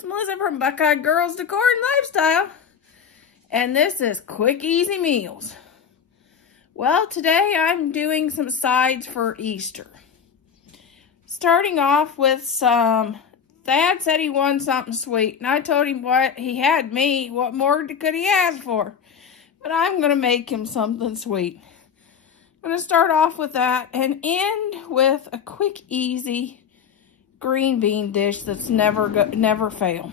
it's Melissa from Buckeye Girls Decor and Lifestyle. And this is Quick Easy Meals. Well, today I'm doing some sides for Easter. Starting off with some, Thad said he wanted something sweet. And I told him what he had me, what more could he ask for? But I'm going to make him something sweet. I'm going to start off with that and end with a quick, easy green bean dish that's never fail.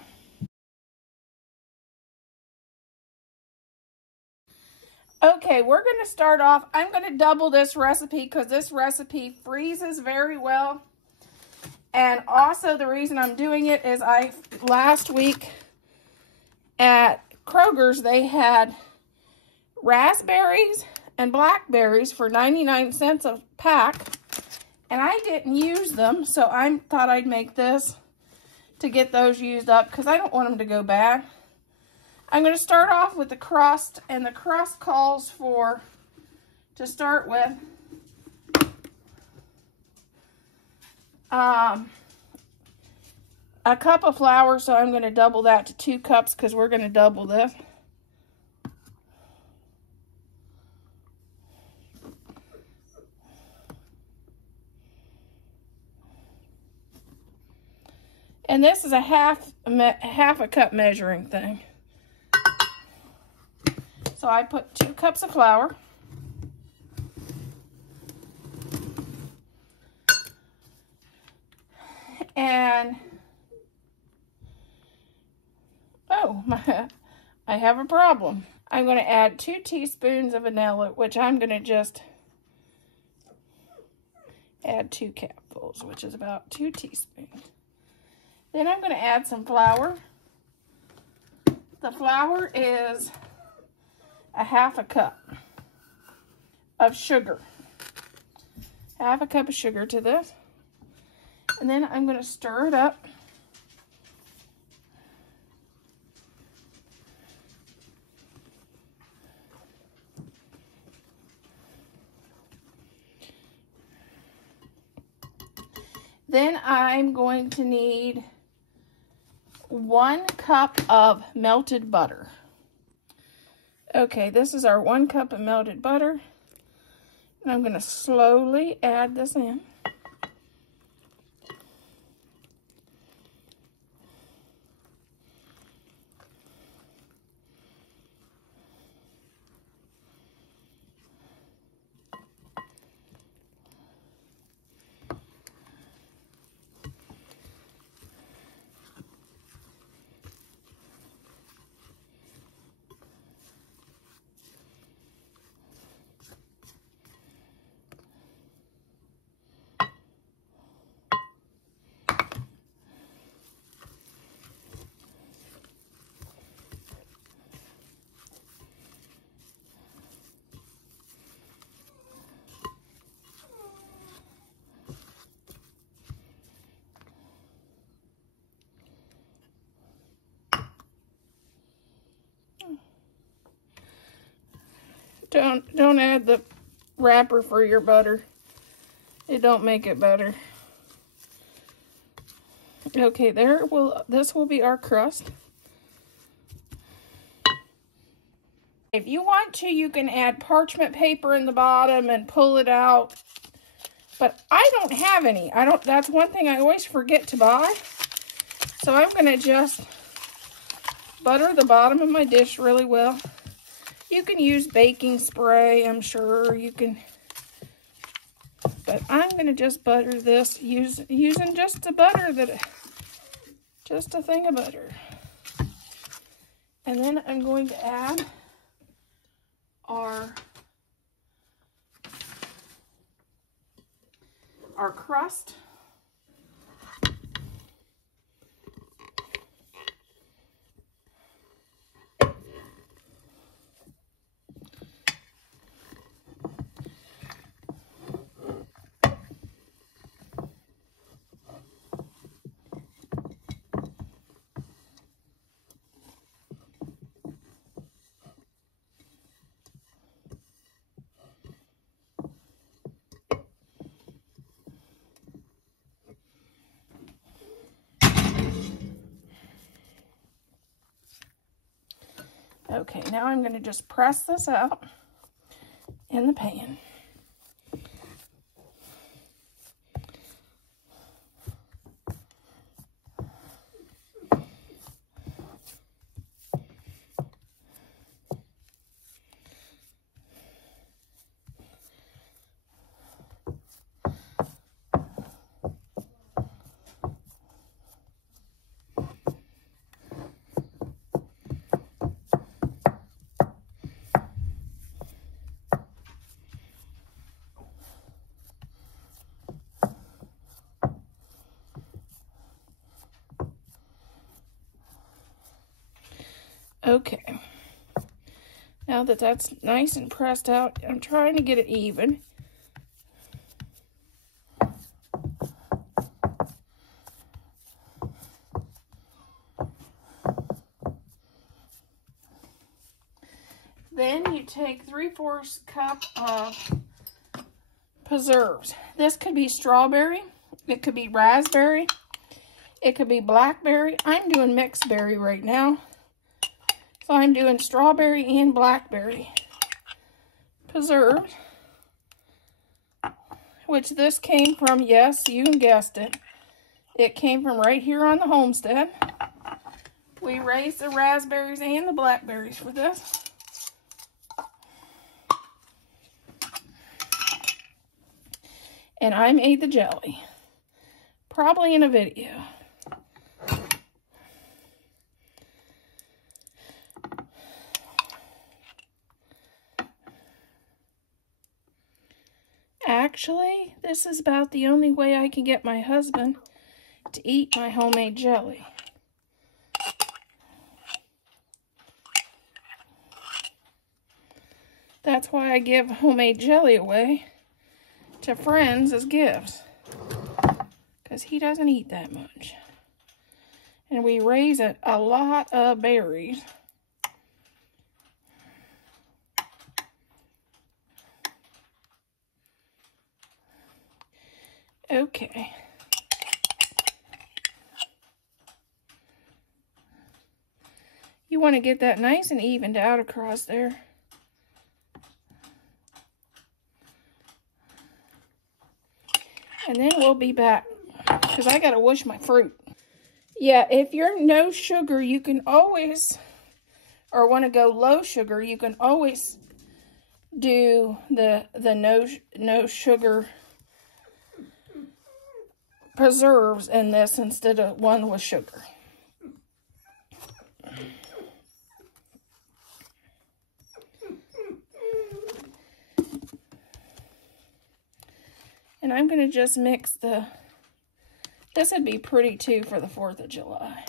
Okay, we're going to start off. I'm going to double this recipe because this recipe freezes very well. And also the reason I'm doing it is last week at Kroger's they had raspberries and blackberries for 99 cents a pack. And I didn't use them, so I thought I'd make this to get those used up because I don't want them to go bad. I'm going to start off with the crust, and the crust calls for, to start with, a cup of flour, so I'm going to double that to 2 cups because we're going to double this. And this is a half a cup measuring thing. So I put 2 cups of flour. And, I have a problem. I'm going to add 2 teaspoons of vanilla, which I'm going to just add 2 capfuls, which is about 2 teaspoons. Then I'm going to add some flour. The flour is a half a cup of sugar. Half a cup of sugar to this. And then I'm going to stir it up. Then I'm going to need 1 cup of melted butter. Okay, this is our 1 cup of melted butter. And I'm going to slowly add this in. Don't add the wrapper for your butter. It don't make it better. Okay, this will be our crust. If you want to, you can add parchment paper in the bottom and pull it out. But I don't have any. That's one thing I always forget to buy. So I'm going to just butter the bottom of my dish really well. You can use baking spray, I'm sure you can. But I'm going to just butter this using just the butter just a thing of butter. And then I'm going to add our crust. Okay, now I'm going to just press this out in the pan. Okay, now that that's nice and pressed out, I'm trying to get it even. Then you take 3/4 cup of preserves. This could be strawberry, it could be raspberry, it could be blackberry. I'm doing mixed berry right now. So I'm doing strawberry and blackberry preserves, which this came from, yes, you guessed it. It came from right here on the homestead. We raised the raspberries and the blackberries for this. And I made the jelly, probably in a video. Actually, this is about the only way I can get my husband to eat my homemade jelly. That's why I give homemade jelly away to friends as gifts, because he doesn't eat that much. And we raise a lot of berries. Okay. You want to get that nice and evened out across there. And then we'll be back, because I got to wash my fruit. Yeah, if you're no sugar, you can always, or want to go low sugar, you can always do the no sugar preserves in this instead of one with sugar. And I'm going to just mix this would be pretty too for the 4th of July.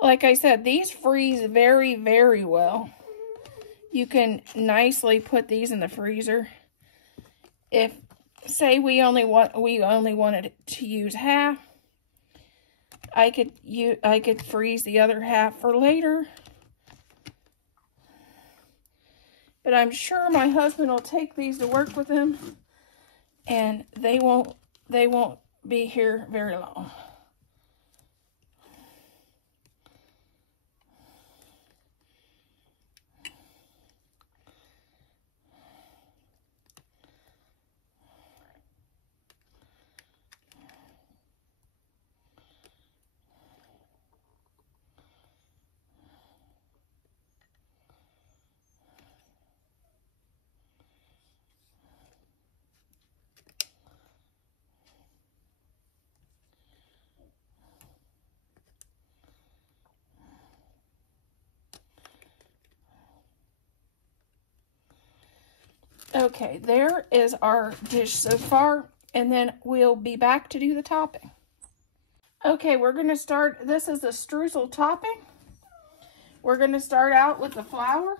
Like I said, these freeze very, very well. You can nicely put these in the freezer. If, say, we only wanted to use half, I could freeze the other half for later. But I'm sure my husband will take these to work with him, and they won't be here very long. Okay, there is our dish so far, and then we'll be back to do the topping. Okay, we're going to start, this is the streusel topping. We're going to start out with the flour.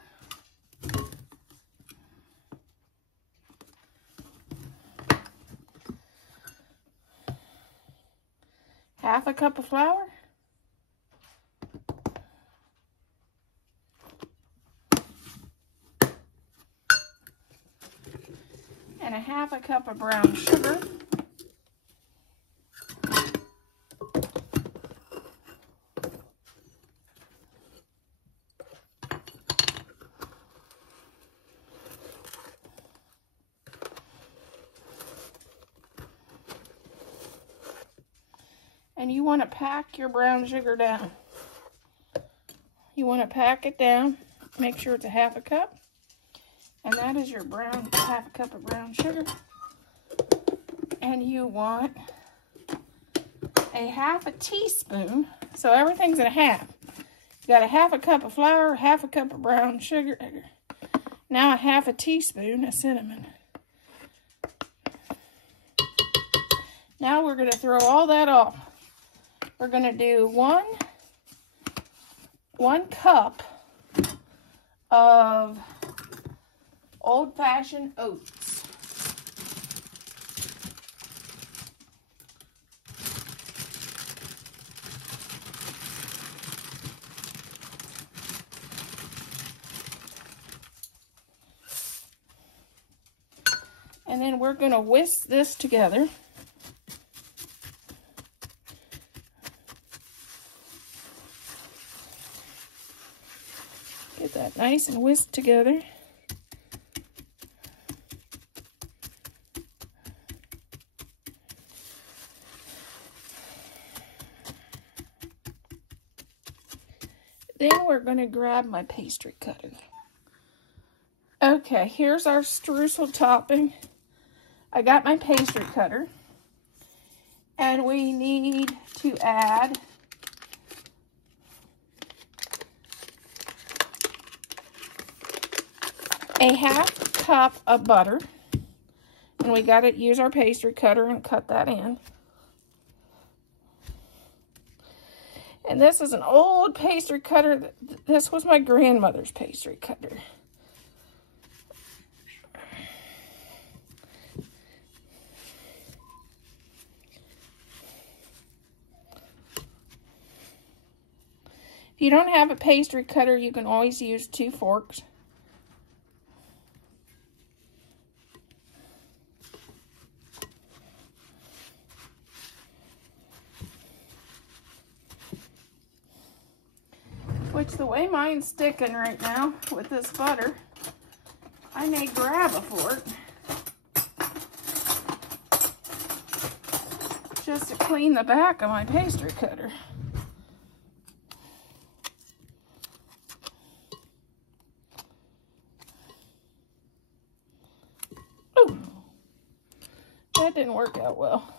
Half a cup of flour. half a cup of brown sugar. And you want to pack your brown sugar down. You want to pack it down. Make sure it's a half a cup. And that is your half a cup of brown sugar. And you want a half a teaspoon. So everything's in a half. You got a half a cup of flour, half a cup of brown sugar. Now a half a teaspoon of cinnamon. Now we're going to throw all that off. We're going to do one cup of old-fashioned oats. And then we're going to whisk this together. Get that nice and whisked together. Then we're going to grab my pastry cutter. Okay, here's our streusel topping. I got my pastry cutter. And we need to add a half cup of butter. And we got to use our pastry cutter and cut that in. And this is an old pastry cutter. This was my grandmother's pastry cutter. If you don't have a pastry cutter, you can always use 2 forks. Which, the way mine's sticking right now with this butter, I may grab a fork just to clean the back of my pastry cutter. Oh, that didn't work out well.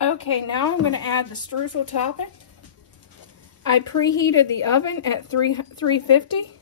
Okay, now I'm going to add the streusel topping. I preheated the oven at 350.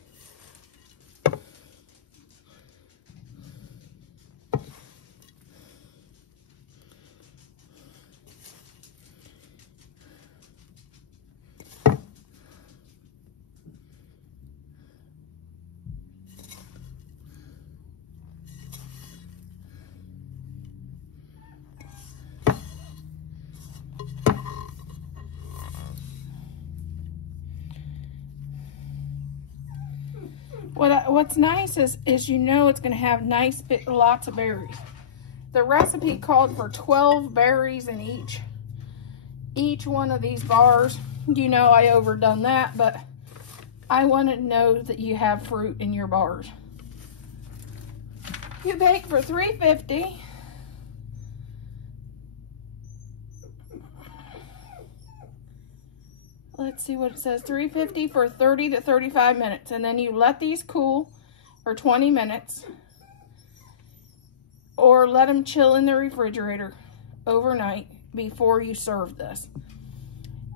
What's nice is you know it's going to have lots of berries. The recipe called for 12 berries in each one of these bars. You know I overdone that, but I want to know that you have fruit in your bars. You bake for 350. Let's see what it says, 350 for 30 to 35 minutes. And then you let these cool for 20 minutes. Or let them chill in the refrigerator overnight before you serve this.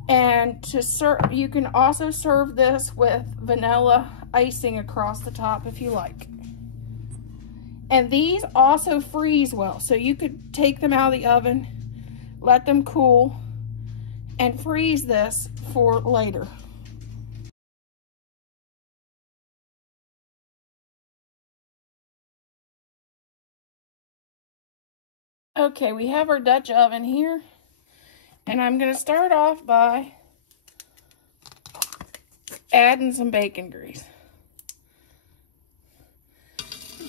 And to serve, you can also serve this with vanilla icing across the top if you like. And these also freeze well. So you could take them out of the oven, let them cool, and freeze this for later. Okay, we have our Dutch oven here, and I'm going to start off by adding some bacon grease.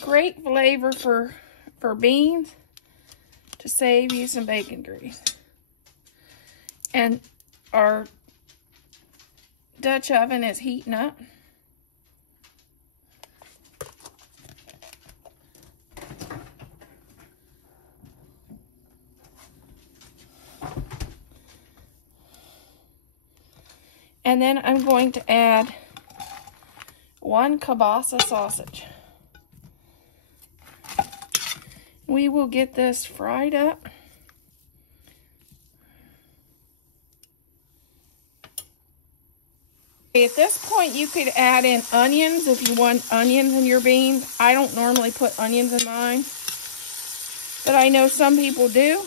Great flavor for beans to save you some bacon grease. And our Dutch oven is heating up. And then I'm going to add 1 kielbasa sausage. We will get this fried up. At this point, you could add in onions if you want onions in your beans. I don't normally put onions in mine, but I know some people do.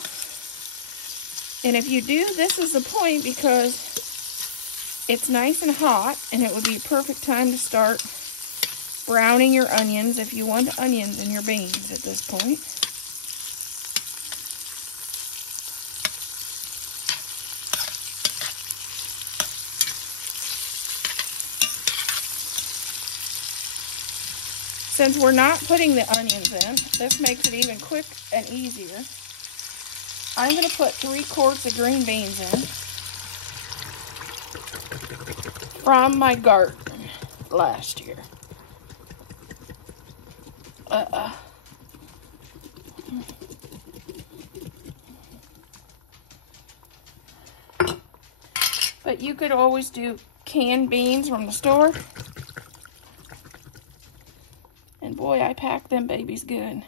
And if you do, this is the point, because it's nice and hot, and it would be a perfect time to start browning your onions if you want onions in your beans at this point. Since we're not putting the onions in, this makes it even quick and easier. I'm going to put 3 quarts of green beans in from my garden last year. But you could always do canned beans from the store. And boy, I pack them babies good.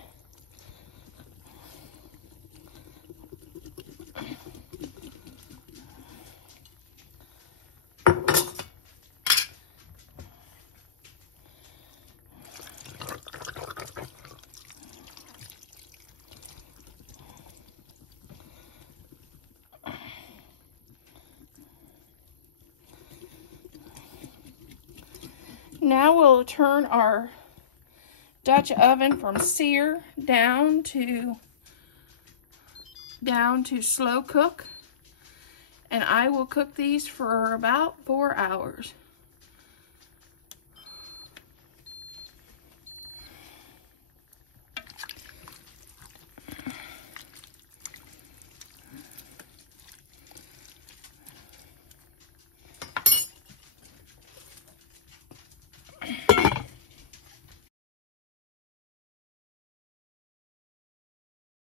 Now we'll turn our Dutch oven from sear down to slow cook, and I will cook these for about 4 hours.